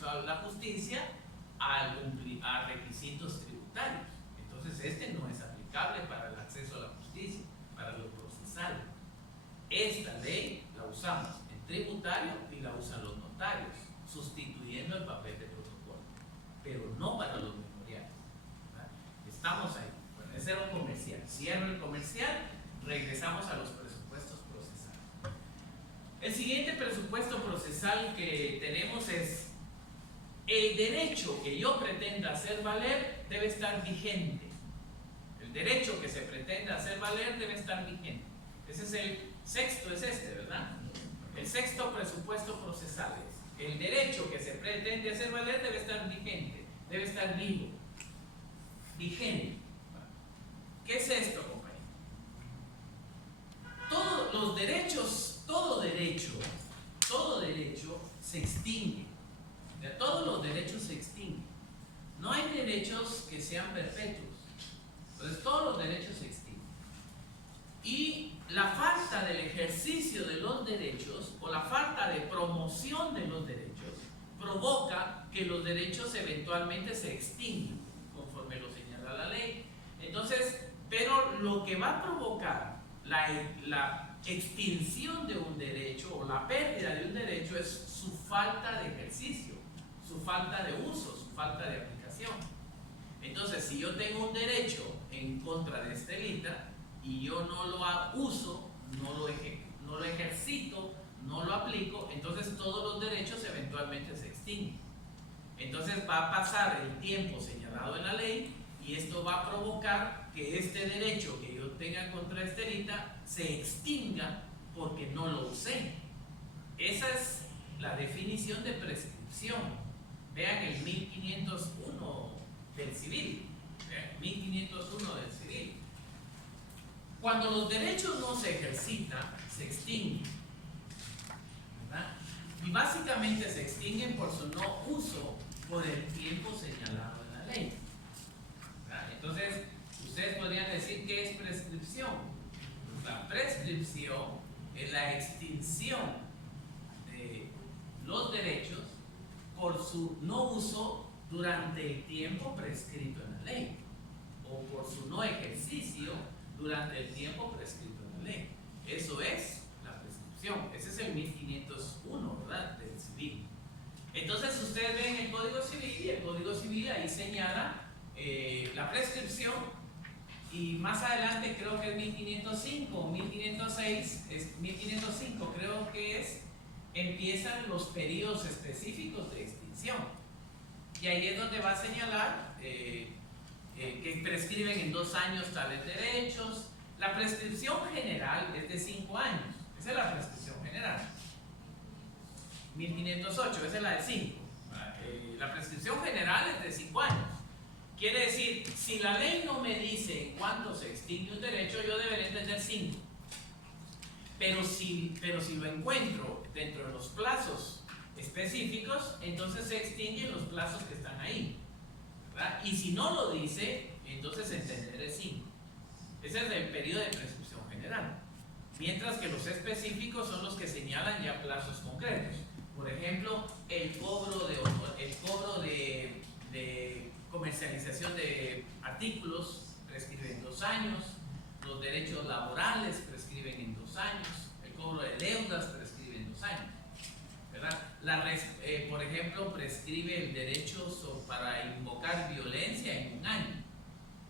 acceso a la justicia a requisitos tributarios. Entonces este no es aplicable para el acceso a la justicia, para lo procesal. Esta ley la usamos en tributario y la usan los notarios, sustituyendo el papel de protocolo, pero no para los memoriales. Estamos ahí. Bueno, ese era un comercial. Cierro el comercial, regresamos a los presupuestos procesales. El siguiente presupuesto procesal que tenemos es: el derecho que yo pretenda hacer valer debe estar vigente. El derecho que se pretenda hacer valer debe estar vigente. Ese es el sexto, es este, ¿verdad? El sexto presupuesto procesal es: el derecho que se pretende hacer valer debe estar vigente, debe estar vivo. Vigente. ¿Qué es esto, compañero? Todos los derechos, todo derecho se extingue. Todos los derechos se extinguen. No hay derechos que sean perpetuos. Entonces todos los derechos se extinguen. Y la falta del ejercicio de los derechos o la falta de promoción de los derechos provoca que los derechos eventualmente se extinguen, conforme lo señala la ley. Entonces, pero lo que va a provocar la extinción de un derecho o la pérdida de un derecho es su falta de ejercicio, su falta de uso, su falta de aplicación. Entonces, si yo tengo un derecho en contra de Estelita y yo no lo uso, no lo ejercito, no lo aplico, entonces todos los derechos eventualmente se extinguen. Entonces va a pasar el tiempo señalado en la ley y esto va a provocar que este derecho que yo tenga contra Estelita se extinga porque no lo usé. Esa es la definición de prescripción. Vean el 1501 del civil. Vean, 1501 del civil. Cuando los derechos no se ejercitan, se extinguen, ¿verdad? Y básicamente se extinguen por su no uso por el tiempo señalado en la ley, ¿verdad? Entonces, ustedes podrían decir ¿qué es prescripción? La prescripción es la extinción de los derechos por su no uso durante el tiempo prescrito en la ley o por su no ejercicio durante el tiempo prescrito en la ley. Eso es la prescripción. Ese es el 1501, ¿verdad? Del civil. Entonces ustedes ven el Código Civil y el Código Civil ahí señala la prescripción, y más adelante creo que es 1505 o 1506, es 1505 creo que es, empiezan los periodos específicos de extinción. Y ahí es donde va a señalar que prescriben en 2 años tales derechos. La prescripción general es de 5 años. Esa es la prescripción general. 1508, esa es la de 5. La prescripción general es de 5 años. Quiere decir, si la ley no me dice en cuánto se extingue un derecho, yo debería entender 5. Pero si lo encuentro dentro de los plazos específicos, entonces se extinguen los plazos que están ahí, ¿verdad? Y si no lo dice, entonces entenderé 5. Ese es el periodo de prescripción general. Mientras que los específicos son los que señalan ya plazos concretos. Por ejemplo, el cobro de comercialización de artículos prescribe en 2 años, los derechos laborales prescriben en 2 años, el cobro de deudas prescribe en 2 años, ¿verdad? Por ejemplo, prescribe el derecho para invocar violencia en 1 año.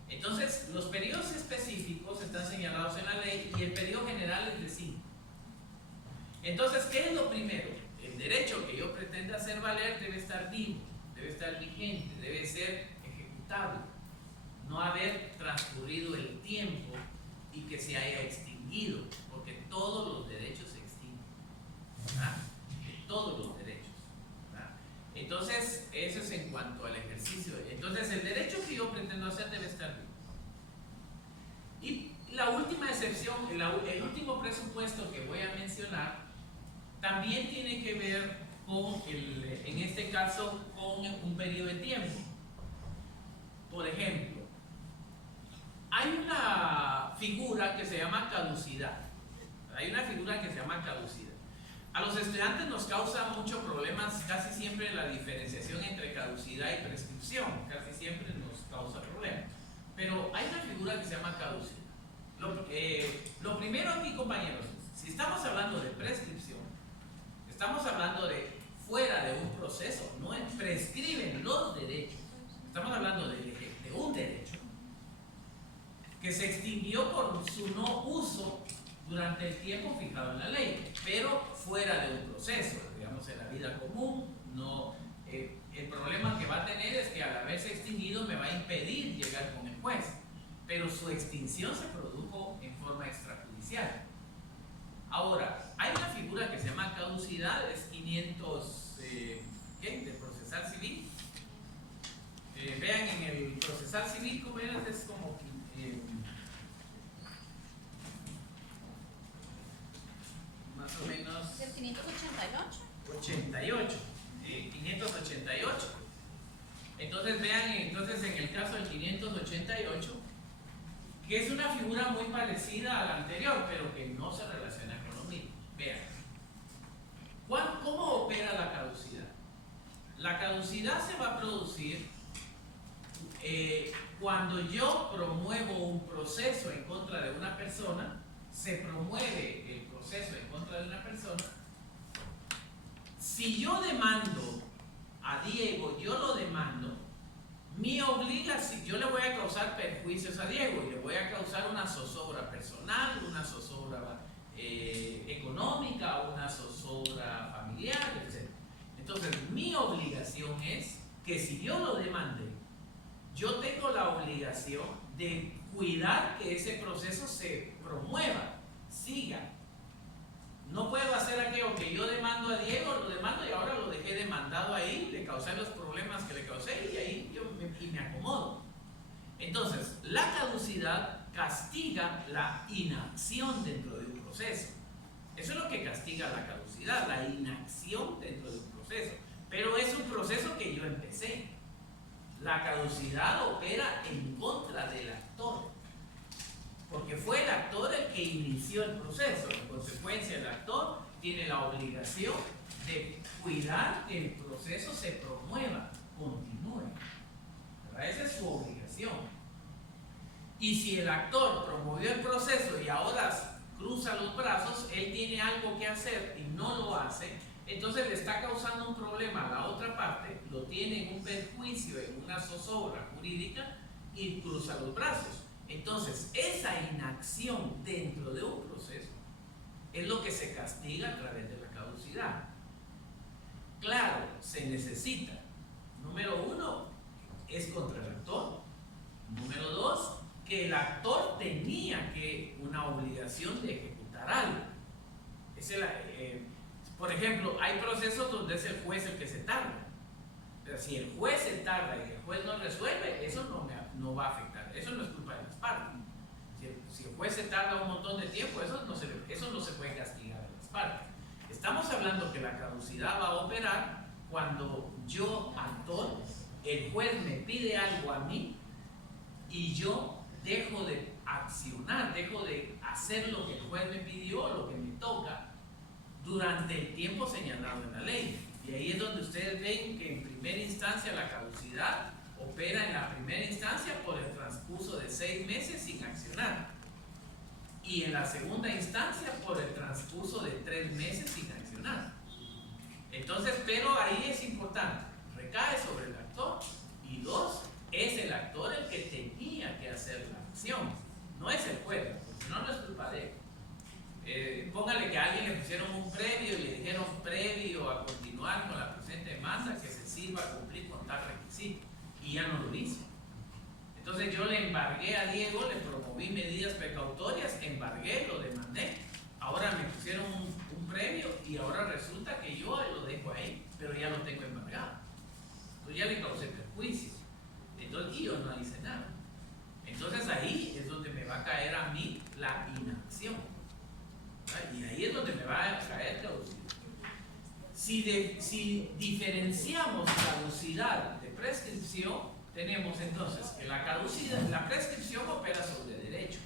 Entonces, los periodos específicos están señalados en la ley y el periodo general es de 5. Entonces, ¿qué es lo primero? El derecho que yo pretenda hacer valer debe estar vivo, debe estar vigente, debe ser ejecutable, no haber transcurrido el tiempo y que se haya extinguido, porque todos los derechos se extinguen, ¿verdad? Todos los derechos, ¿verdad? Entonces, eso es en cuanto al ejercicio. Entonces, el derecho que yo pretendo hacer debe estar vivo. Y la última excepción, el último presupuesto que voy a mencionar, también tiene que ver con, en este caso, con un periodo de tiempo. Por ejemplo, hay una figura que se llama caducidad. Hay una figura que se llama caducidad. A los estudiantes nos causa muchos problemas casi siempre la diferenciación entre caducidad y prescripción, casi siempre nos causa problemas. Pero hay una figura que se llama caducidad. Lo primero aquí, compañeros, si estamos hablando de prescripción, estamos hablando de fuera de un proceso, no prescriben los derechos. Estamos hablando de un derecho que se extinguió por su no uso durante el tiempo fijado en la ley, pero fuera de un proceso, digamos en la vida común. No, el problema que va a tener es que al haberse extinguido me va a impedir llegar con el juez, pero su extinción se produjo en forma extrajudicial. Ahora, hay una figura que se llama caducidad, es 500 de procesal civil. Vean en el procesal civil, como es como más o menos ¿El 588? 88, 588. Entonces vean, entonces en el caso del 588, que es una figura muy parecida a la anterior, pero que no se relaciona con lo mismo. Vean, ¿cómo opera la caducidad? La caducidad se va a producir cuando yo promuevo un proceso en contra de una persona. Se promueve el proceso en contra de una persona. Si yo demando a Diego, yo lo demando, mi obligación, yo le voy a causar perjuicios a Diego y le voy a causar una zozobra personal, una zozobra económica, una zozobra familiar, etc. Entonces, mi obligación es que si yo lo demande, yo tengo la obligación de cuidar que ese proceso se promueva, siga. No puedo hacer aquello que yo demando a Diego, lo demando y ahora lo dejé demandado ahí, le causé los problemas que le causé y ahí yo me acomodo. Entonces, la caducidad castiga la inacción dentro de un proceso. Eso es lo que castiga la caducidad, la inacción dentro de un proceso. Pero es un proceso que yo empecé. La caducidad opera en contra del actor, porque fue el actor el que inició el proceso. En consecuencia, el actor tiene la obligación de cuidar que el proceso se promueva, continúe. ¿Verdad? Esa es su obligación. Y si el actor promovió el proceso y ahora cruza los brazos, él tiene algo que hacer y no lo hace, entonces le está causando un problema a la otra parte, lo tiene en un perjuicio, en una zozobra jurídica y cruza los brazos. Entonces, esa inacción dentro de un proceso es lo que se castiga a través de la caducidad. Claro, se necesita. Número uno, es contra el actor. Número dos, que el actor tenía una obligación de ejecutar algo. Por ejemplo, hay procesos donde es el juez el que se tarda. Pero si el juez se tarda y el juez no resuelve, eso no va a afectar. Eso no es culpa de las partes. Si el juez se tarda un montón de tiempo, eso no se puede castigar a las partes. Estamos hablando que la caducidad va a operar cuando yo, actor, el juez me pide algo a mí y yo dejo de accionar, dejo de hacer lo que el juez me pidió, lo que me toca, durante el tiempo señalado en la ley. Y ahí es donde ustedes ven que en primera instancia la caducidad opera en la primera instancia por el transcurso de 6 meses sin accionar, y en la segunda instancia por el transcurso de 3 meses sin accionar. Entonces, pero ahí es importante, recae sobre el actor, y dos, es el actor el que tenía que hacer la acción, no es el juez, porque no es culpa de él. Póngale que a alguien le pusieron un previo y le dijeron previo a continuar con la presente demanda que se sirva a cumplir con tal requisito, y ya no lo hizo. Entonces yo le embargué a Diego, le promoví medidas precautorias, embargué, lo demandé. Ahora me pusieron un previo y ahora resulta que yo lo dejo ahí, pero ya lo tengo embargado. Entonces ya le causé perjuicios. Entonces, y yo no hice nada. Entonces ahí es donde me va a caer a mí la inacción. ¿Verdad? Y ahí es donde me va a caer caducidad. Si diferenciamos caducidad de prescripción, tenemos entonces que la prescripción opera sobre derechos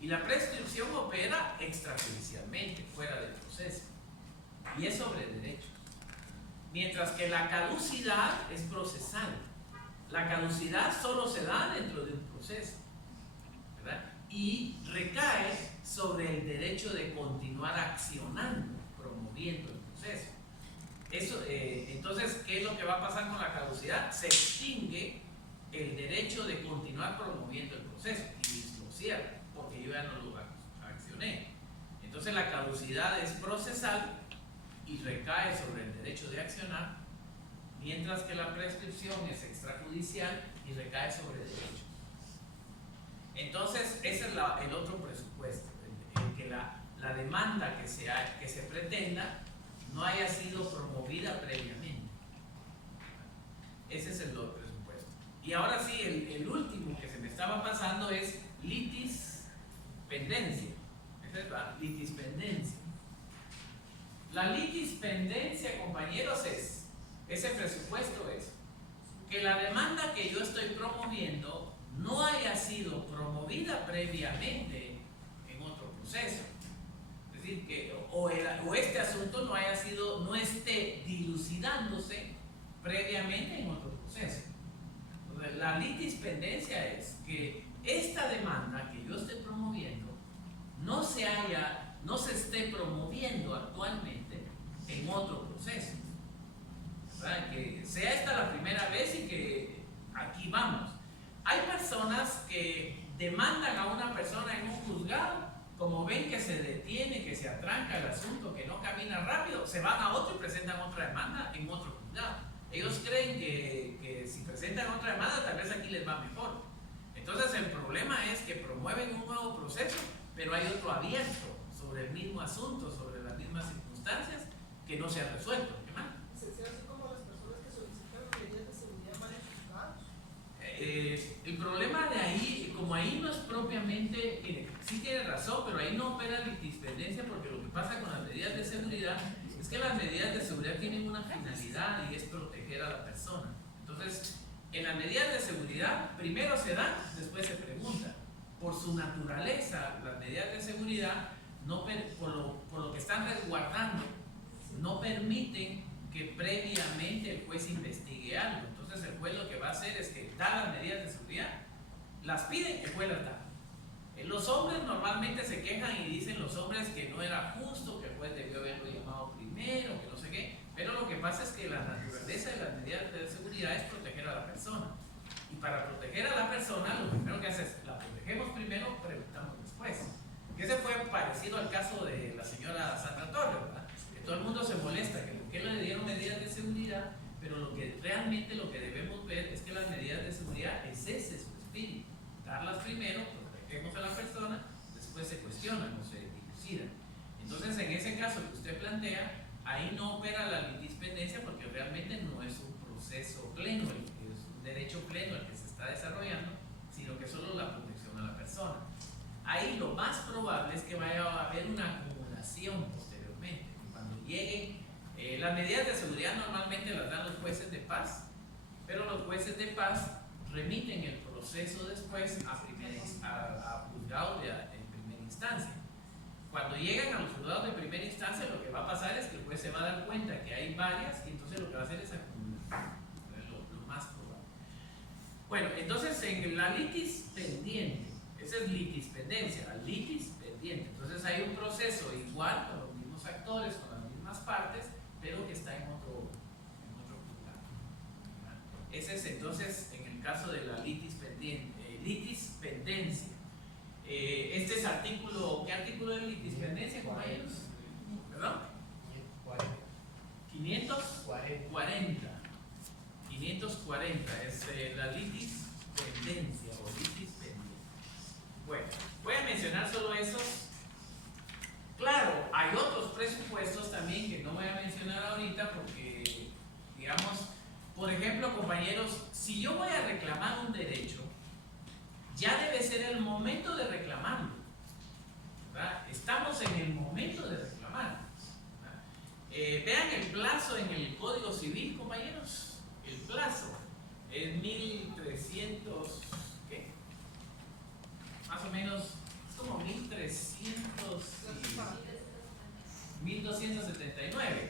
y la prescripción opera extrajudicialmente, fuera del proceso. y es sobre derechos. Mientras que la caducidad es procesal. La caducidad solo se da dentro de un proceso, ¿verdad? Y recae sobre el derecho de continuar accionando, promoviendo el proceso. Entonces, ¿qué es lo que va a pasar con la caducidad? Se extingue el derecho de continuar promoviendo el proceso y lo cierra, porque yo ya no lo accioné. Entonces, la caducidad es procesal y recae sobre el derecho de accionar, mientras que la prescripción es extrajudicial y recae sobre derechos. Entonces, ese es el otro presupuesto, el que la demanda que se pretenda no haya sido promovida previamente. Ese es el otro presupuesto. Y ahora sí, el último que se me estaba pasando es litispendencia. Esa es la litispendencia. La litispendencia, compañeros, ese presupuesto es que la demanda que yo estoy promoviendo no haya sido promovida previamente en otro proceso. Es decir, que o este asunto no esté dilucidándose previamente en otro proceso. Entonces, la litispendencia es que esta demanda que yo estoy promoviendo no se esté promoviendo actualmente en otro proceso, ¿verdad? Que sea esta la primera vez y que aquí vamos. Hay personas que demandan a una persona en un juzgado, como ven que se detiene, que se atranca el asunto, que no camina rápido, se van a otro y presentan otra demanda en otro juzgado. Ellos creen que si presentan otra demanda, tal vez aquí les va mejor. Entonces el problema es que promueven un nuevo proceso, pero hay otro abierto sobre el mismo asunto, sobre las mismas circunstancias, que no se ha resuelto. ¿Qué más? Así como las personas que solicitan medidas de seguridad van juzgados. El problema de ahí, como ahí no es propiamente, mire, sí tiene razón, pero ahí no opera litispendencia, porque lo que pasa con las medidas de seguridad es que las medidas de seguridad tienen una finalidad y es proteger a la persona. Entonces, en las medidas de seguridad, primero se dan, después se pregunta. Por su naturaleza, las medidas de seguridad, por lo que están resguardando, no permiten que previamente el juez investigue algo. Entonces el juez lo que va a hacer es que da las medidas de seguridad, las pide, el juez las da. Los hombres normalmente se quejan y dicen los hombres que no era justo, que el juez debió haberlo llamado primero, que no sé qué, pero lo que pasa es que la naturaleza de las medidas de seguridad es proteger a la persona. Y para proteger a la persona, lo primero que hace es, la protegemos primero, preguntamos después. Que ese fue parecido al caso de la señora Sandra Torres, ¿verdad? Que todo el mundo se molesta, que por qué le dieron medidas de seguridad, pero realmente lo que debemos ver es que las medidas de seguridad es ese su espíritu. Darlas primero, protegemos a la persona, después se cuestionan o se dilucidan. Entonces, en ese caso que usted plantea, ahí no opera la litispendencia porque realmente no es un proceso pleno, es un derecho pleno el que se está desarrollando, sino que solo la protección a la persona. Ahí lo más probable es que vaya a haber una acumulación posteriormente. Cuando lleguen, las medidas de seguridad normalmente las dan los jueces de paz, pero los jueces de paz remiten el proceso después a juzgados de primera instancia. Cuando llegan a los juzgados de primera instancia, lo que va a pasar es que el juez se va a dar cuenta que hay varias y entonces lo que va a hacer es acumular, lo más probable. Bueno, entonces en la litis pendiente, esa es litispendencia, la litis pendiente. Entonces hay un proceso igual con los mismos actores, con las mismas partes, pero que está en otro juzgado. Ese es entonces en el caso de la litis pendiente, litispendencia. Este es artículo, ¿qué artículo de litispendencia, compañeros? ¿Perdón? 540. 540 es la litispendencia o litispendiente. Bueno, voy a mencionar solo esos. Claro, hay otros presupuestos también que no voy a mencionar ahorita porque, digamos, por ejemplo, compañeros, si yo voy a reclamar un derecho, ya debe ser el momento de reclamarlo, ¿verdad? Estamos en el momento de reclamar. Vean el plazo en el Código Civil, compañeros. El plazo es 1300, ¿qué? Más o menos, es como 1279.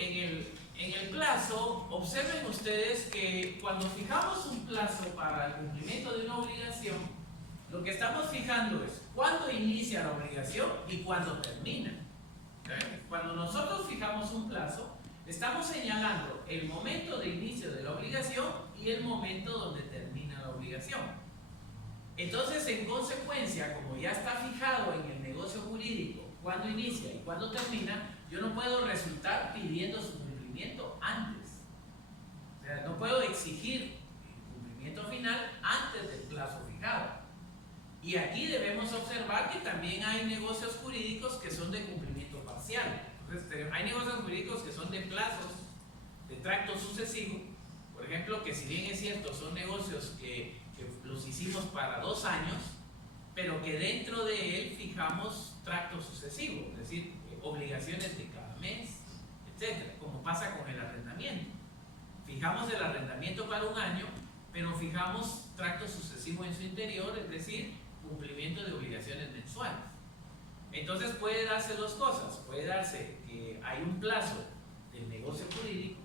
en el plazo, observen ustedes que cuando fijamos un plazo para el cumplimiento de una obligación, lo que estamos fijando es cuándo inicia la obligación y cuándo termina. ¿Okay? Cuando nosotros fijamos un plazo, estamos señalando el momento de inicio de la obligación y el momento donde termina la obligación. Entonces, en consecuencia, como ya está fijado en el negocio jurídico cuándo inicia y cuándo termina, yo no puedo resultar pidiendo su cumplimiento antes. O sea, no puedo exigir el cumplimiento final antes del plazo fijado. Y aquí debemos observar que también hay negocios jurídicos que son de cumplimiento parcial. Entonces, hay negocios jurídicos que son de plazos, de tracto sucesivo. Por ejemplo, que si bien es cierto, son negocios que los hicimos para 2 años, pero que dentro de él fijamos tracto sucesivo, es decir, obligaciones de cada mes, etcétera, como pasa con el arrendamiento. Fijamos el arrendamiento para 1 año, pero fijamos tracto sucesivo en su interior, es decir, cumplimiento de obligaciones mensuales. Entonces puede darse 2 cosas, puede darse que hay un plazo del negocio jurídico,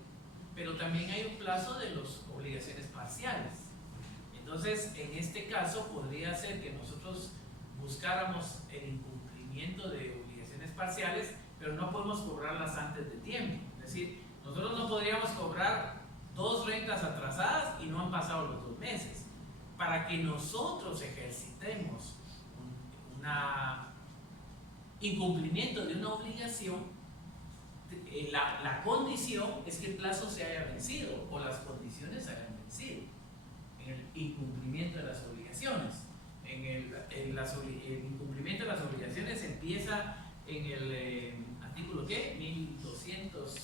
pero también hay un plazo de las obligaciones parciales. Entonces, en este caso podría ser que nosotros buscáramos el incumplimiento de obligaciones parciales, pero no podemos cobrarlas antes de tiempo. Es decir, nosotros no podríamos cobrar 2 rentas atrasadas y no han pasado los 2 meses. Para que nosotros ejercitemos un incumplimiento de una obligación, la condición es que el plazo se haya vencido o las condiciones se hayan vencido. En el incumplimiento de las obligaciones. El incumplimiento de las obligaciones empieza en el artículo ¿qué? 1200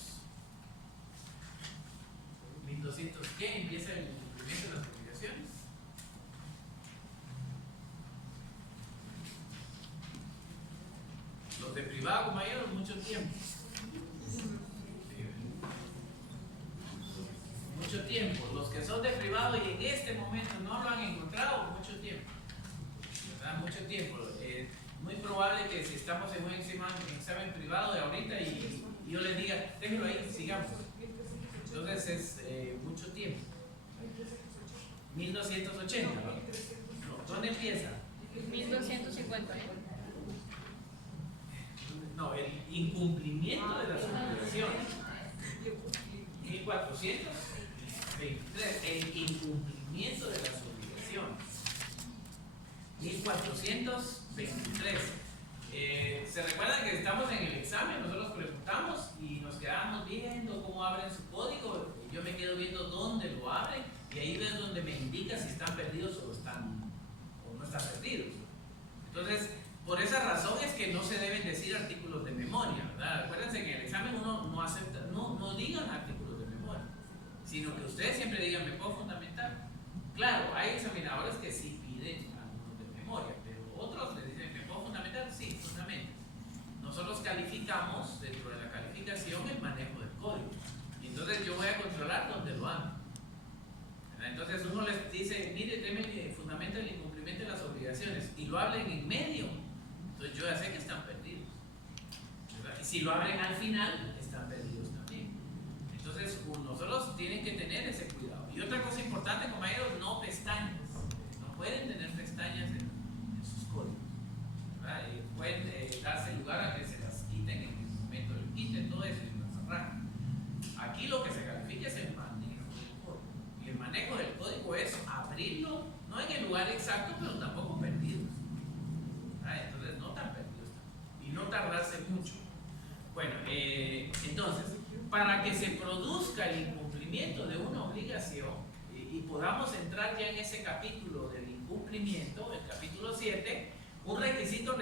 ¿qué? Empieza el incumplimiento de las obligaciones. Los de privado, compañeros, mucho tiempo. Mucho tiempo. Los que son de privado y en este momento no lo han encontrado, mucho tiempo. ¿Verdad? Mucho tiempo. Muy probable que si estamos en un examen privado de ahorita y yo les diga, déjenlo ahí, sigamos. Entonces es mucho tiempo. 1280, ¿no? ¿Dónde empieza? 1250. No, el incumplimiento de las obligaciones. 1423, el incumplimiento de las obligaciones. 1423. ¿Se recuerdan que estamos en el examen? Nosotros preguntamos y nos quedamos viendo cómo abren su código. Yo me quedo viendo dónde lo abren y ahí es donde me indica si están perdidos o no están perdidos. Entonces, por esa razón es que no se deben decir artículos de memoria, ¿verdad? Acuérdense que en el examen uno no acepta, no digan artículos de memoria, sino que ustedes siempre digan, ¿me puedo fundamentar? Claro, hay examinadores que sí piden algunos de memoria, pero otros les dicen, ¿me puedo fundamentar? Sí, fundamento. Nosotros calificamos dentro de la calificación el manejo del código. Y entonces yo voy a controlar dónde lo hagan. Entonces uno les dice, mire, déme fundamento el incumplimiento de las obligaciones y lo hablen en medio. Entonces yo ya sé que están perdidos. ¿Verdad? Y si lo abren al final, están perdidos también. Entonces nosotros tienen que tener ese cuidado. Y otra cosa importante, compañeros, no pestañas. No pueden tener pestañas en sus códigos. Pueden darse lugar a que se las quiten en el momento del quiten, todo eso y las arrancan. Aquí lo que se califica es el manejo del código. Y el manejo del código es abrirlo, no en el lugar exacto, pero tampoco perdidos. Entonces no tan perdidos y no tardarse mucho. Bueno, entonces, para que se produzca el incumplimiento de una obligación y podamos entrar ya en ese capítulo del incumplimiento, el capítulo 7, dos requisitos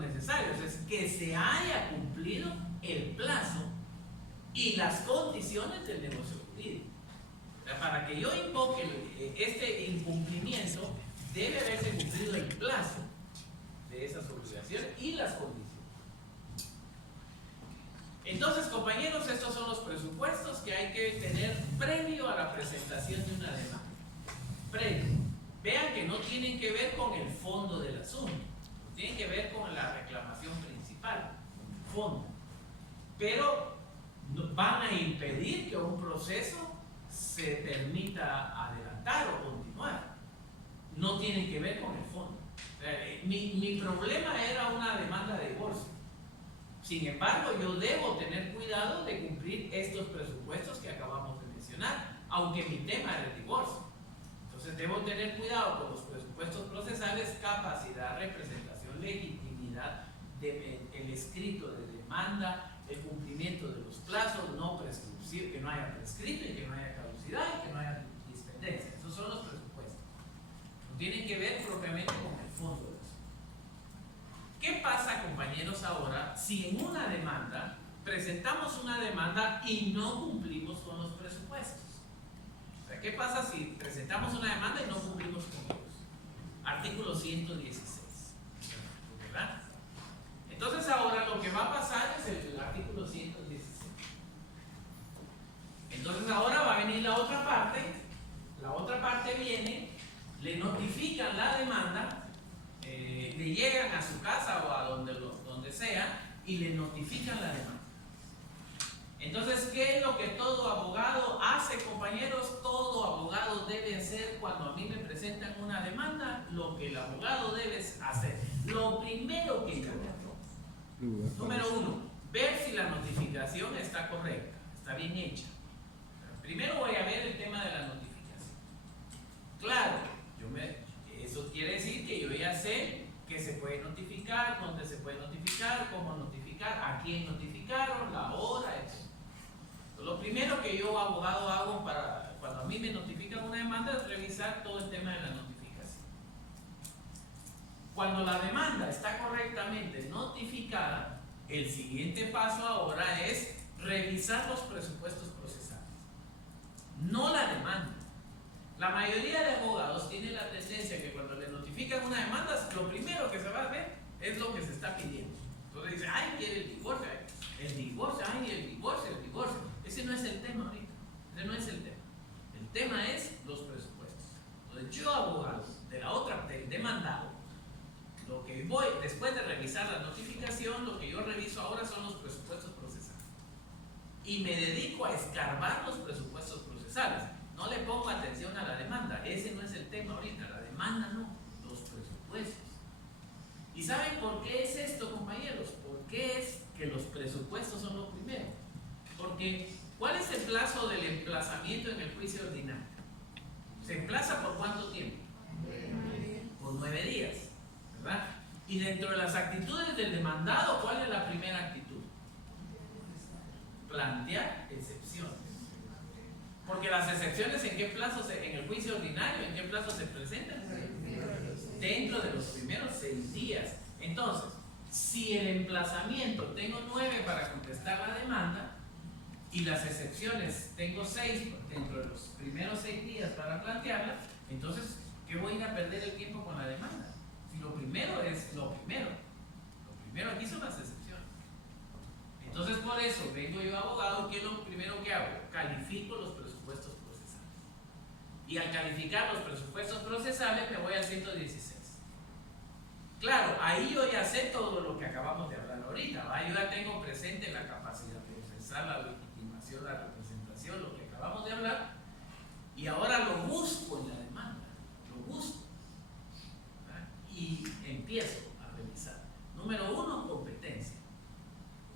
necesarios es que se haya cumplido el plazo y las condiciones del negocio jurídico. Para que yo invoque este incumplimiento, debe haberse cumplido el plazo de esas obligaciones y las condiciones. Entonces, compañeros, estos son los presupuestos que hay que tener previo a la presentación de una demanda. Previo. Vean que no tienen que ver con el fondo del asunto, tienen que ver con la reclamación principal, con el fondo. Pero van a impedir que un proceso se permita adelantar o continuar. No tienen que ver con el fondo. Mi problema era una demanda de divorcio. Sin embargo, yo debo tener cuidado de cumplir estos presupuestos que acabamos de mencionar, aunque mi tema era el divorcio. Entonces debo tener cuidado con los presupuestos procesales, capacidad, representación, legitimidad, el escrito de demanda, el cumplimiento de los plazos, no prescripción, que no haya prescrito y que no haya caducidad y que no haya dispendencia. Esos son los presupuestos. No tienen que ver propiamente con el fondo de eso. ¿Qué pasa, compañeros, ahora si en una demanda presentamos una demanda y no cumplimos con los presupuestos? O sea, ¿qué pasa si presentamos una demanda y no cumplimos con ellos? Artículo 116, ¿verdad? Entonces ahora lo que va a pasar es el artículo 116. Entonces ahora va a venir la otra parte viene, le notifican la demanda, le llegan a su casa o a donde sea y le notifican la demanda. Entonces, ¿qué es lo que todo abogado hace, compañeros? Todo abogado debe hacer cuando a mí me presentan una demanda, lo que el abogado debe hacer. Lo primero que yo número uno, ver si la notificación está correcta, está bien hecha. Primero voy a ver el tema de la notificación. Claro, eso quiere decir que yo ya sé que se puede notificar, dónde se puede notificar, cómo notificar, a quién notificaron, la hora, etc. Lo primero que yo, abogado, hago para cuando a mí me notifican una demanda es revisar todo el tema de la notificación. Cuando la demanda está correctamente notificada, el siguiente paso ahora es revisar los presupuestos procesales, no la demanda. La mayoría de abogados tienen la tendencia que cuando le notifican una demanda, lo primero que se va a ver es lo que se está pidiendo. Entonces dice, ay, quiere el divorcio, ay, el divorcio. Ese no es el tema ahorita, ese no es el tema. El tema es los presupuestos. Entonces yo, abogado, del demandado, lo que voy, después de revisar la notificación, lo que yo reviso ahora son los presupuestos procesales. Y me dedico a escarbar los presupuestos procesales. No le pongo atención a la demanda, ese no es el tema ahorita, la demanda no, los presupuestos. ¿Y saben por qué es esto, compañeros? ¿Por qué es que los presupuestos son lo primero? Porque, ¿cuál es el plazo del emplazamiento en el juicio ordinario? ¿Se emplaza por cuánto tiempo? Por 9 días, ¿verdad? Y dentro de las actitudes del demandado, ¿cuál es la primera actitud? Plantear excepciones. Porque las excepciones, ¿en qué plazo en el juicio ordinario, en qué plazo se presentan? Dentro de los primeros 6 días. Entonces, si el emplazamiento tengo 9 para contestar la demanda y las excepciones tengo 6 dentro de los primeros 6 días para plantearla, entonces, ¿qué voy a ir a perder el tiempo con la demanda? Si lo primero es lo primero. Lo primero aquí son las excepciones. Entonces, por eso vengo yo, abogado, ¿qué es lo primero que hago? Califico los presupuestos procesales. Y al calificar los presupuestos procesales me voy al 116. Claro, ahí yo ya sé todo lo que acabamos de hablar ahorita, ¿va? Yo ya tengo presente la capacidad procesal, la legitimación, la representación, lo que acabamos de hablar, y ahora lo busco en la demanda, lo busco, ¿verdad? Y empiezo a revisar. Número 1, competencia.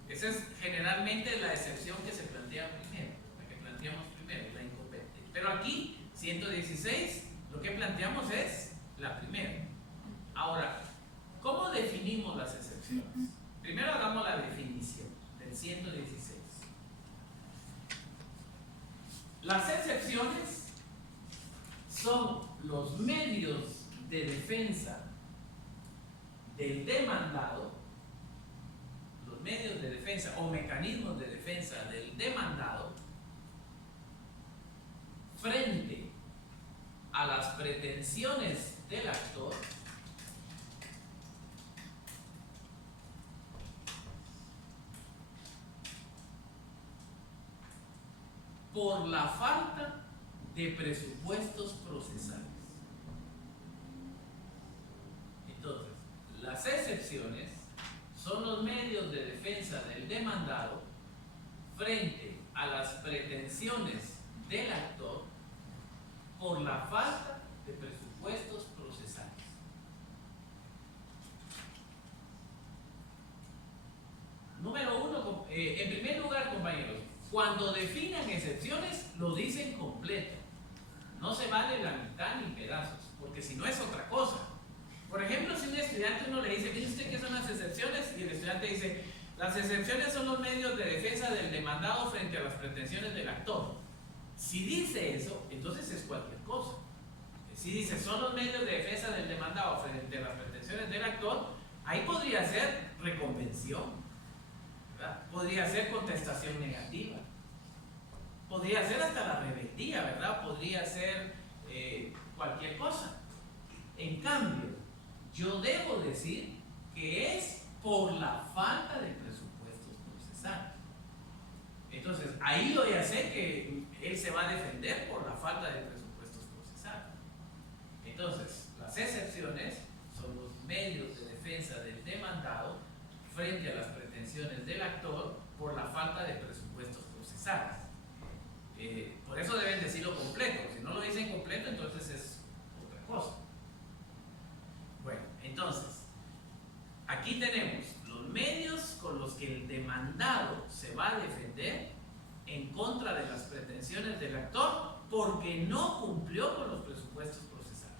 Esa es generalmente la excepción que se plantea primero, la que planteamos primero, la incompetencia. Pero aquí, 116, lo que planteamos es la primera. Ahora, ¿cómo definimos las excepciones? Primero hagamos la definición del 116. Las excepciones son los medios de defensa del demandado, los medios de defensa o mecanismos de defensa del demandado frente a las pretensiones del actor por la falta de presupuestos procesales. Entonces, las excepciones son los medios de defensa del demandado frente pretensiones del actor por la falta de presupuestos procesales. Número uno, en primer lugar, compañeros, cuando definan excepciones, lo dicen completo. No se vale la mitad ni pedazos, porque si no es otra cosa. Por ejemplo, si un estudiante uno le dice, ¿dice usted qué son las excepciones? Y el estudiante dice, las excepciones son los medios de defensa del demandado frente a las pretensiones del actor. Si dice eso, entonces es cualquier cosa. Si dice, son los medios de defensa del demandado frente a las pretensiones del actor, ahí podría ser reconvención, ¿verdad? Podría ser contestación negativa. Podría ser hasta la rebeldía, ¿verdad? Podría ser cualquier cosa. En cambio, yo debo decir que es por la falta de presupuestos procesales. Entonces, ahí yo ya sé que él se va a defender por la falta de presupuestos procesales. Entonces, las excepciones son los medios de defensa del demandado frente a las pretensiones del actor por la falta de presupuestos procesales. Por eso deben decirlo completo. Si no lo dicen completo, entonces es otra cosa. Bueno, entonces, aquí tenemos los medios con los que el demandado se va a defender en contra de las pretensiones del actor porque no cumplió con los presupuestos procesales.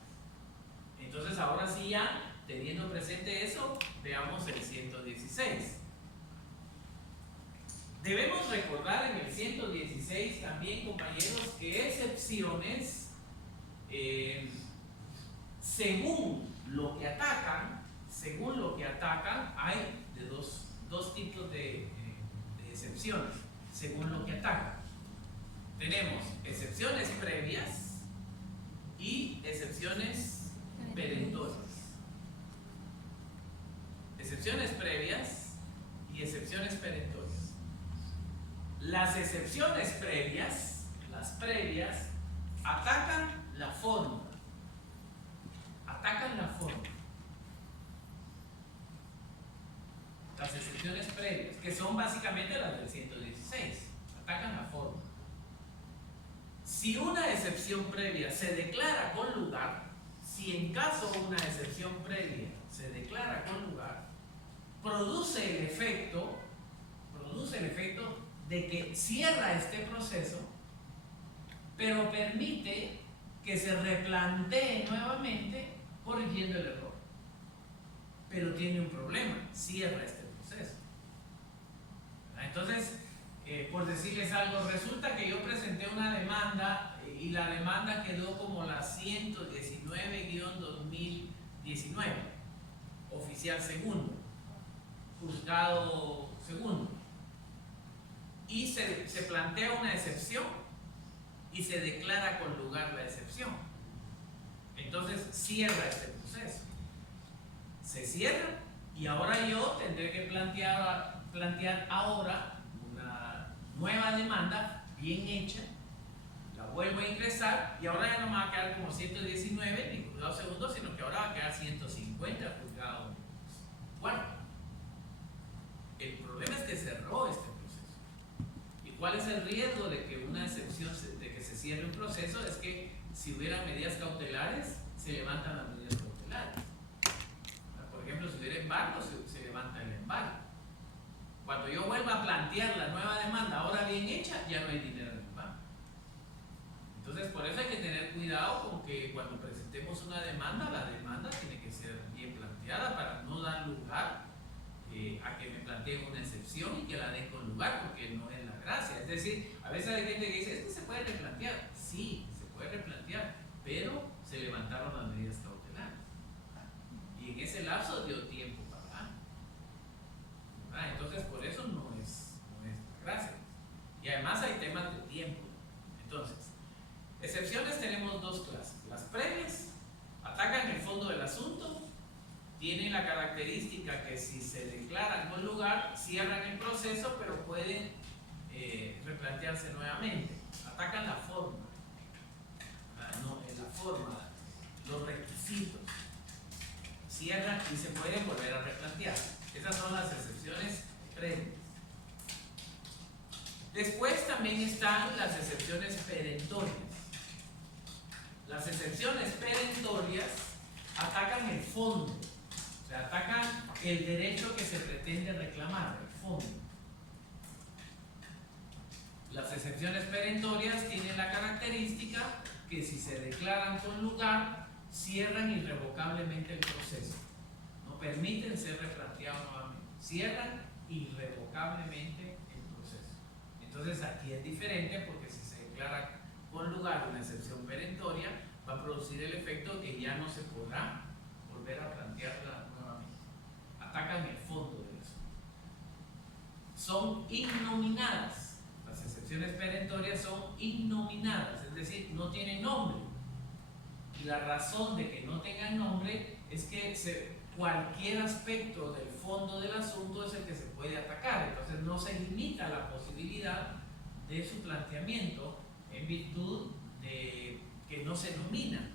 Entonces, ahora sí ya, teniendo presente eso, veamos el 116. Debemos recordar en el 116 también, compañeros, que excepciones, según lo que atacan, hay de dos tipos de excepciones, según lo que atacan. Tenemos excepciones previas y excepciones perentorias. Excepciones previas y excepciones perentorias. Las excepciones previas, las previas, atacan la forma. Atacan la forma. Las excepciones previas, que son básicamente las del 116, atacan la forma. Si una excepción previa se declara con lugar, si en caso una excepción previa se declara con lugar, produce el efecto de que cierra este proceso, pero permite que se replantee nuevamente corrigiendo el error. Pero tiene un problema, cierra este proceso. Entonces, por decirles algo, resulta que yo presenté una demanda y la demanda quedó como la 119-2019, oficial segundo, juzgado segundo. Y se plantea una excepción y se declara con lugar la excepción. Entonces cierra este proceso. Se cierra y ahora yo tendré que plantear ahora una nueva demanda bien hecha. La vuelvo a ingresar y ahora ya no me va a quedar como 119 ni juzgado segundo, sino que ahora va a quedar 150 juzgado cuarto. El problema es que cerró este proceso. ¿Cuál es el riesgo de que una excepción, de que se cierre un proceso? Es que si hubiera medidas cautelares, se levantan las medidas cautelares. Por ejemplo, si hubiera embargo, se levanta el embargo. Cuando yo vuelva a plantear la nueva demanda, ahora bien hecha, ya no hay dinero en el banco. Entonces, por eso hay que tener cuidado con que cuando presentemos una demanda, la demanda tiene que ser bien planteada para no dar lugar a que me planteen una excepción y que la den con lugar, porque no es la gracia. Es decir, a veces hay gente que dice, es que se puede replantear. Sí, se puede replantear, pero se levantaron las medidas cautelares. Y en ese lapso dio tiempo para algo. Entonces, por eso no es la gracia. Y además hay temas de tiempo. Entonces, excepciones tenemos dos clases. Las previas atacan el fondo del asunto. Tienen la característica que si se declaran con lugar, cierran el proceso, pero pueden replantearse nuevamente. Atacan la forma, la forma, los requisitos. Cierran y se pueden volver a replantear. Esas son las excepciones previas. Después también están las excepciones perentorias. Las excepciones perentorias atacan el fondo, o sea, atacan el derecho que se pretende reclamar, el fondo. Las excepciones perentorias tienen la característica que si se declaran con lugar, cierran irrevocablemente el proceso. No permiten ser replanteados nuevamente. Cierran irrevocablemente el proceso. Entonces aquí es diferente porque si se declara con lugar una excepción perentoria, va a producir el efecto que ya no se podrá volver a plantearla nuevamente. Atacan el fondo de eso. Son innominadas. Las excepciones perentorias son innominadas, es decir, no tienen nombre. Y la razón de que no tengan nombre es que cualquier aspecto del fondo del asunto es el que se puede atacar. Entonces no se limita la posibilidad de su planteamiento en virtud de que no se nomina.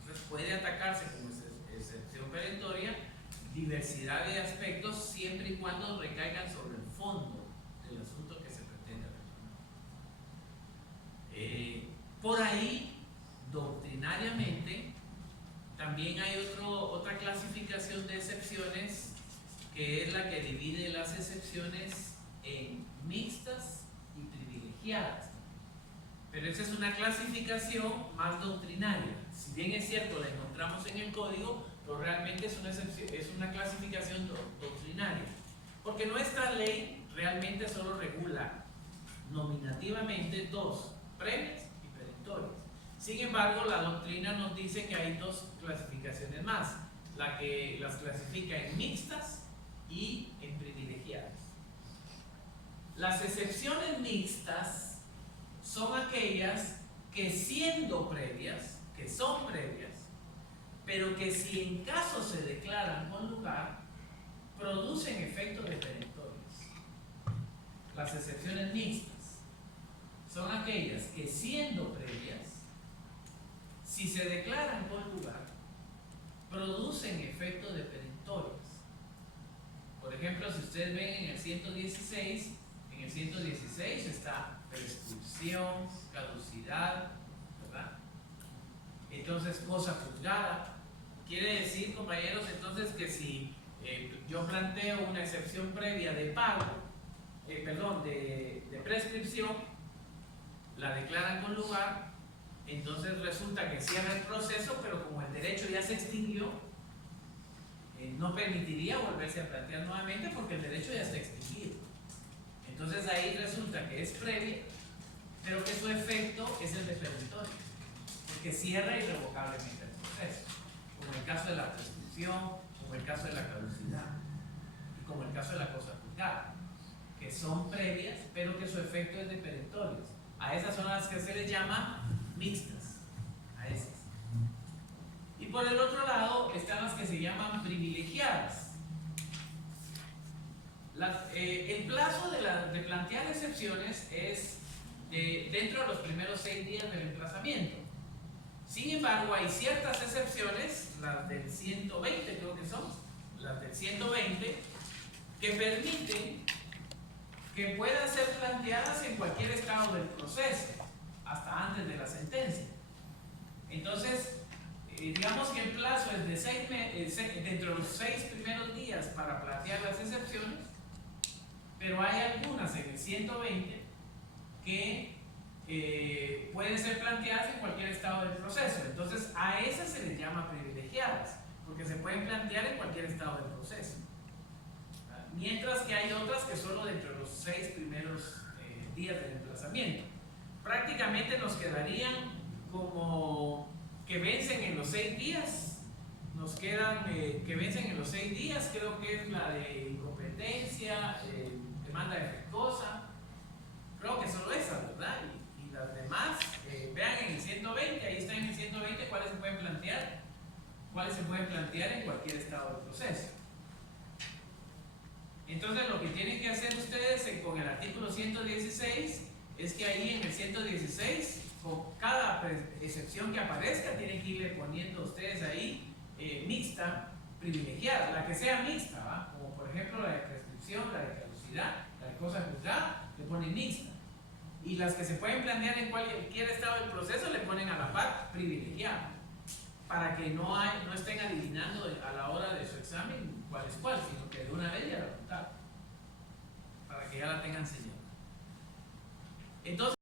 Entonces puede atacarse como excepción perentoria diversidad de aspectos siempre y cuando recaigan sobre el fondo del asunto que se pretende reclamar. Por ahí, doctrinariamente, también hay otra clasificación de excepciones que es la que divide las excepciones en mixtas y privilegiadas. Pero esa es una clasificación más doctrinaria. Si bien es cierto, la encontramos en el código, pero realmente es una clasificación doctrinaria. Porque nuestra ley realmente solo regula nominativamente dos, previas y perentorias. Sin embargo, la doctrina nos dice que hay dos clasificaciones más, la que las clasifica en mixtas y en privilegiadas. Las excepciones mixtas son aquellas que siendo previas, que son previas, pero que si en caso se declaran con lugar, producen efectos de perentorias. Las excepciones mixtas son aquellas que siendo previas, si se declaran con lugar, producen efectos de perentorias. Por ejemplo, si ustedes ven en el 116, en el 116 está prescripción, caducidad, ¿verdad? Entonces, cosa juzgada. Quiere decir, compañeros, entonces que si yo planteo una excepción previa de pago, de prescripción, la declaran con lugar, entonces resulta que cierra el proceso, pero como el derecho ya se extinguió, no permitiría volverse a plantear nuevamente porque el derecho ya está extinguido. Entonces ahí resulta que es previa, pero que su efecto es el de perentorio, porque cierra irrevocablemente el proceso, como el caso de la prescripción, como el caso de la caducidad y como el caso de la cosa juzgada, que son previas, pero que su efecto es de perentorios. A esas son las que se les llama mixtas, a esas. Y por el otro lado están las que se llaman privilegiadas. El plazo de plantear excepciones es dentro de los primeros 6 días del emplazamiento. Sin embargo, hay ciertas excepciones, las del 120 creo que son, las del 120, que permiten que puedan ser planteadas en cualquier estado del proceso, hasta antes de la sentencia. Entonces, digamos que el plazo es de 6 meses, dentro de los 6 primeros días para plantear las excepciones, pero hay algunas en el 120 que pueden ser planteadas en cualquier estado del proceso. Entonces, a esas se les llama privilegiadas, porque se pueden plantear en cualquier estado del proceso. Mientras que hay otras que solo dentro de los 6 primeros días del emplazamiento. Prácticamente nos quedarían como que vencen en los 6 días. Nos quedan que vencen en los 6 días, creo que es la de incompetencia, demanda defectuosa. Creo que solo esas, ¿verdad? Y las demás, vean en el 120, ahí está en el 120 cuáles se pueden plantear. Cuáles se pueden plantear en cualquier estado del proceso. Entonces lo que tienen que hacer ustedes con el artículo 116 es que ahí en el 116, con cada excepción que aparezca, tienen que irle poniendo ustedes ahí mixta, privilegiada, la que sea mixta, ¿va? Como por ejemplo la de prescripción, la de caducidad, la de cosa juzgada, le ponen mixta. Y las que se pueden planear en cualquier estado del proceso le ponen a la par privilegiado, para que no estén adivinando a la hora de su examen cuál es cuál, sino que de una vez ya la apuntaron, para que ya la tengan señalada. Entonces,